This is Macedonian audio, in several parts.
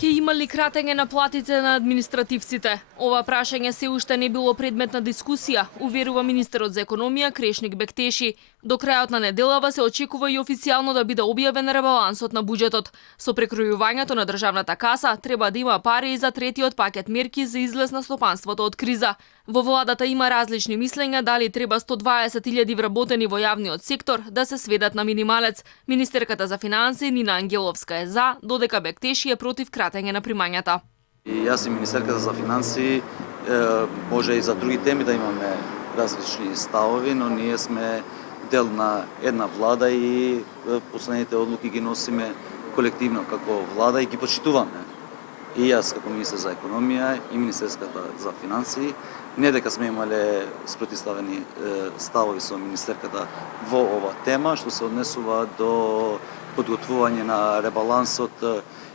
Ке има ли кратење на платите на административците? Ова прашање се уште не било предмет на дискусија, уверува министерот за економија Крешник Бектеши. До крајот на неделава се очекува и официјално да биде објавен ребалансот на буџетот. Со прекројувањето на државната каса треба да има пари и за третиот пакет мерки за излез на стопанството од криза. Во владата има различни мислења дали треба 120.000 вработени во јавниот сектор да се сведат на минималец. Министерката за финансии Нина Ангеловска е за, додека Бектеши е против кратење на примањата. И јас и Министерката за финансии може и за други теми да имаме различни ставови, но ние сме дел на една влада и последните одлуки ги носиме колективно како влада и ги почитуваме. И јас како министер за економија и Министерската за финансии, не дека сме имале спротивставени ставови со министерката во ова тема, што се однесува до подготвување на ребалансот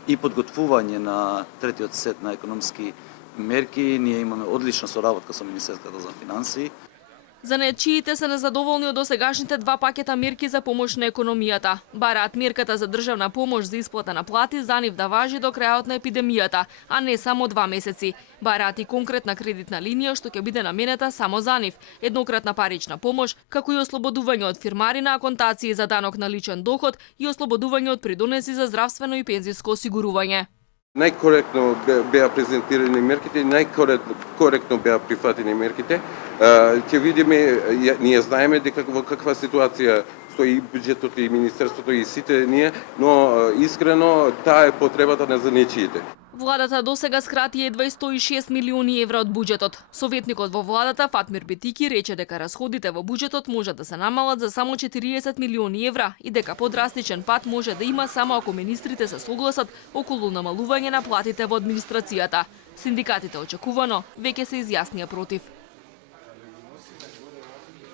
и подготвување на третиот сет на економски мерки. Ние имаме одлична соработка со Министерската за финансии. Занаетчиите се незадоволни од досегашните два пакета мерки за помош на економијата. Бараат мерката за државна помош за исплата на плати за нив да важи до крајот на епидемијата, а не само 2 месеци. Бараат и конкретна кредитна линија што ќе биде наменета само за нив, еднократна парична помош, како и ослободување од фирмари на аконтации за данок на личен доход и ослободување од придонеси за здравствено и пензиско осигурување. Најкоректно беа презентирани мерките, најкоректно беа прифатени мерките. Ќе видиме, ние знаеме дека во каква ситуација стои буџетот и министерството и сите ние, но искрено таа е потребата на занечиите. Владата досега скрати едва 106 милиони евра од буџетот. Советникот во владата Фатмир Бетики рече дека расходите во буџетот може да се намалат за само 40 милиони евра и дека подрастичен пат може да има само ако министрите се согласат околу намалување на платите во администрацијата. Синдикатите очекувано веќе се изјаснија против.